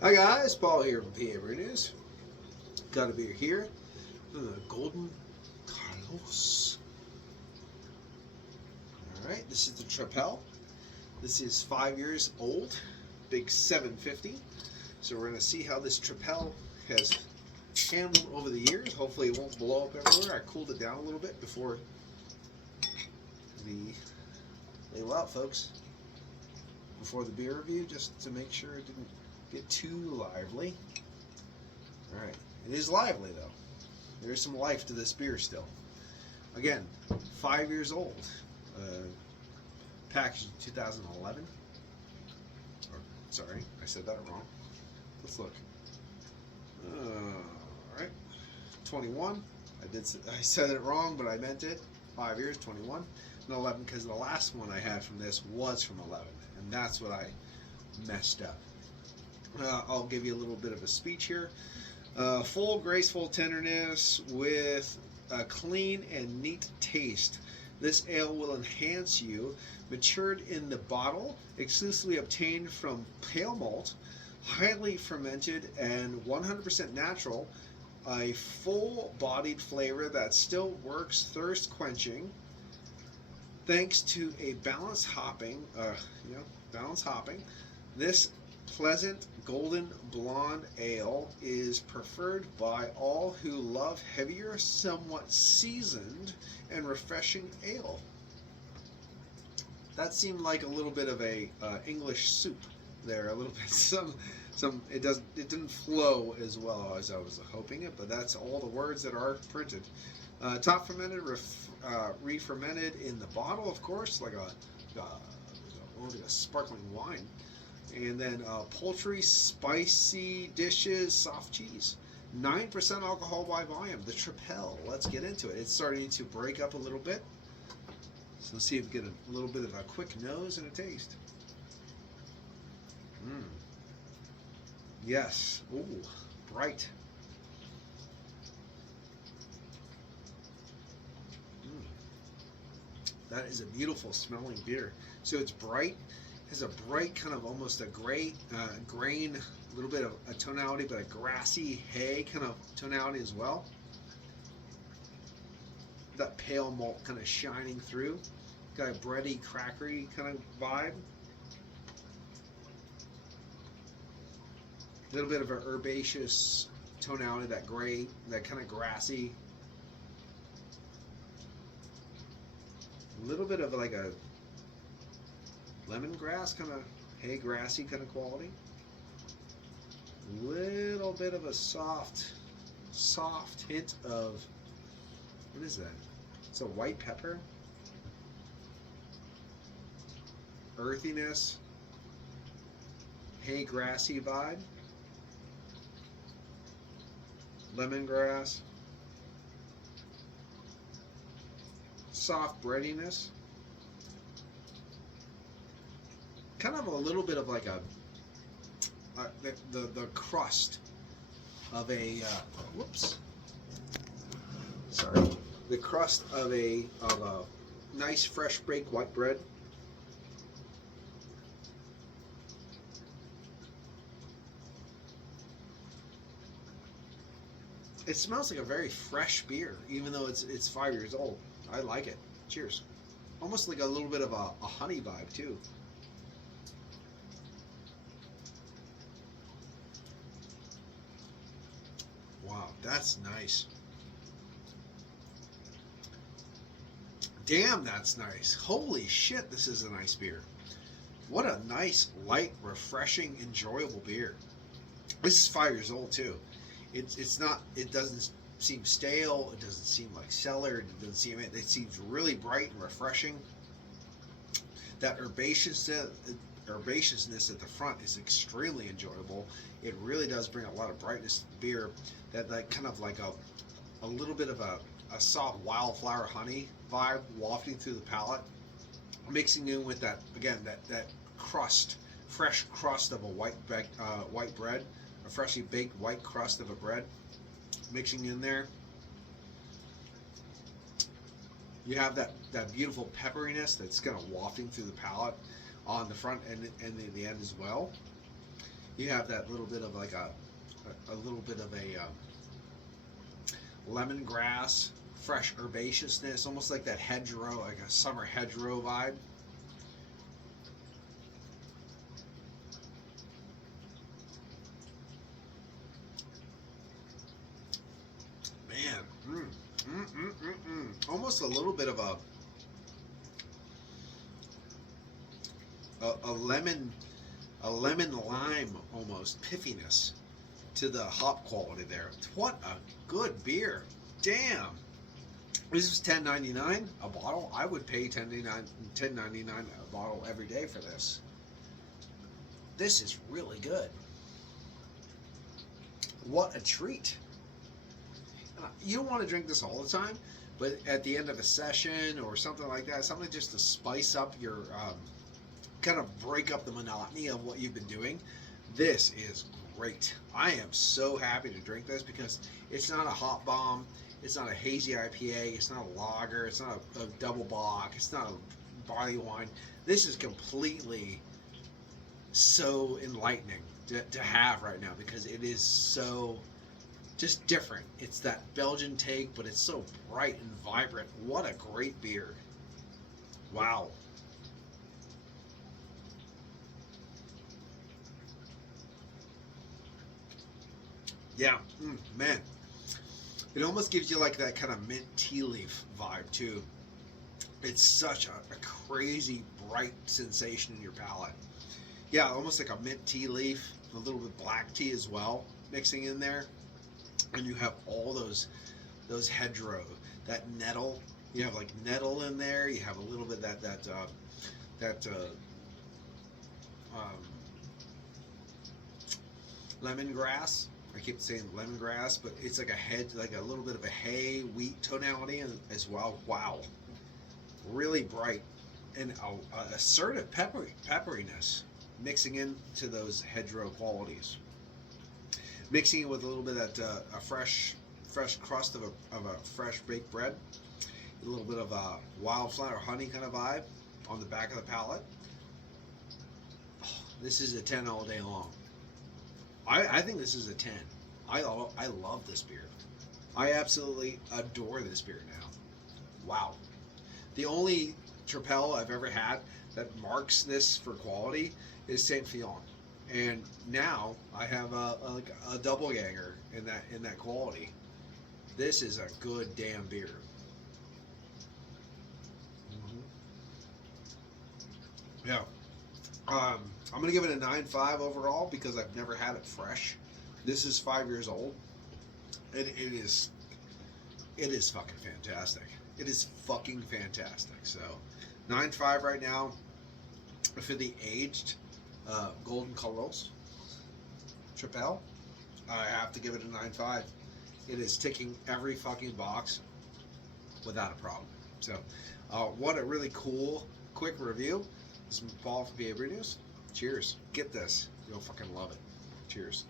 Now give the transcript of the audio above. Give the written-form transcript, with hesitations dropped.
Hi guys, Paul here from PABrewNews. Got a beer here, Golden Carlous. All right, this is the Trapel. This is 5 years old, big 750. So we're gonna see how this Trapel has handled over the years. Hopefully it won't blow up everywhere. I cooled it down a little bit before the label out, folks. Before the beer review, just to make sure it didn't get too lively. All right, it is lively though. There is some life to this beer still. Again, 5 years old. Packaged in 2011. Or, sorry, I said that wrong. Let's look. All right, 21. I said it wrong, but I meant it. 5 years, 21, and 11, because the last one I had from this was from 11, and that's what I messed up. I'll give you a little bit of a speech here. Full, graceful tenderness with a clean and neat taste. This ale will enhance you. Matured in the bottle, exclusively obtained from pale malt, highly fermented and 100% natural. A full-bodied flavor that still works thirst quenching, thanks to a balanced hopping. This pleasant golden blonde ale is preferred by all who love heavier, somewhat seasoned, and refreshing ale. That seemed like a little bit of a English soup there. A little bit it didn't flow as well as I was hoping it, but that's all the words that are printed. Top fermented, re-fermented in the bottle, of course, like a sparkling wine. And then poultry, spicy dishes, soft cheese. 9% alcohol by volume. The Trapel. Let's get into it. It's starting to break up a little bit. So let's see if we get a little bit of a quick nose and a taste. Yes. Ooh, bright. That is a beautiful smelling beer. So it's bright. Has a bright kind of almost a gray grain, a little bit of a tonality, but a grassy hay kind of tonality as well. That pale malt kind of shining through. Got a bready, crackery kind of vibe. A little bit of an herbaceous tonality, that gray, that kind of grassy. A little bit of like a lemongrass kind of hay grassy kind of quality. Little bit of a soft hint of, what is that? It's a white pepper. Earthiness. Hay grassy vibe. Lemongrass. Soft breadiness. Kind of a little bit of like the crust of a the crust of a nice fresh baked white bread. It smells like a very fresh beer, even though it's 5 years old. I like it. Cheers. Almost like a little bit of a honey vibe too. Wow, that's nice. Damn, that's nice. Holy shit, this is a nice beer. What a nice, light, refreshing, enjoyable beer. This is 5 years old too. It's not. It doesn't seem stale. It doesn't seem like cellar. It doesn't seem. It seems really bright and refreshing. That herbaceousness at the front is extremely enjoyable. It really does bring a lot of brightness to the beer. That kind of like a little bit of a soft wildflower honey vibe wafting through the palate, mixing in with that again that crust, fresh crust of a white bread, a freshly baked white crust of a bread, mixing in there. You have that beautiful pepperiness that's kind of wafting through the palate on the front and the end as well. You have that little bit of like a little bit of a lemongrass, fresh herbaceousness, almost like that hedgerow, like a summer hedgerow vibe. Man, almost a little bit of a lemon, a lemon lime almost piffiness to the hop quality there. What a good beer! Damn. This is $10.99 a bottle. I would pay $10.99 a bottle every day for this. This is really good. What a treat. You don't want to drink this all the time, but at the end of a session or something like that, something just to spice up your, kind of break up the monotony of what you've been doing, this is great. I am so happy to drink this because it's not a hot bomb. It's not a hazy IPA. It's not a lager. It's not a double bock. It's not a barley wine. This is completely so enlightening to have right now because it is so just different. It's that Belgian take, but it's so bright and vibrant. What a great beer. Wow. Yeah, man. It almost gives you like that kind of mint tea leaf vibe too. It's such a crazy bright sensation in your palate. Yeah, almost like a mint tea leaf, a little bit black tea as well, mixing in there, and you have all those hedgerow, that nettle. You have like nettle in there. You have a little bit that um, lemongrass. I keep saying lemongrass, but it's like like a little bit of a hay wheat tonality as well. Wow, really bright and a assertive pepperiness, mixing into those hedgerow qualities. Mixing it with a little bit of that a fresh crust of a fresh baked bread, a little bit of a wildflower honey kind of vibe on the back of the palate. Oh, this is a 10 all day long. I think this is a 10. I love this beer. I absolutely adore this beer now. Wow. The only Tripel I've ever had that marks this for quality is Saint Fion. And now I have a double ganger in that quality. This is a good damn beer. Yeah. I'm gonna give it a 9.5 overall because I've never had it fresh. This is 5 years old. It is fucking fantastic. It is fucking fantastic. So 9.5 right now for the aged Golden Carlous Tripel. I have to give it a 9.5. It is ticking every fucking box without a problem. So what a really cool quick review. This is Paul from PABrewNews. Cheers. Get this. You'll fucking love it. Cheers.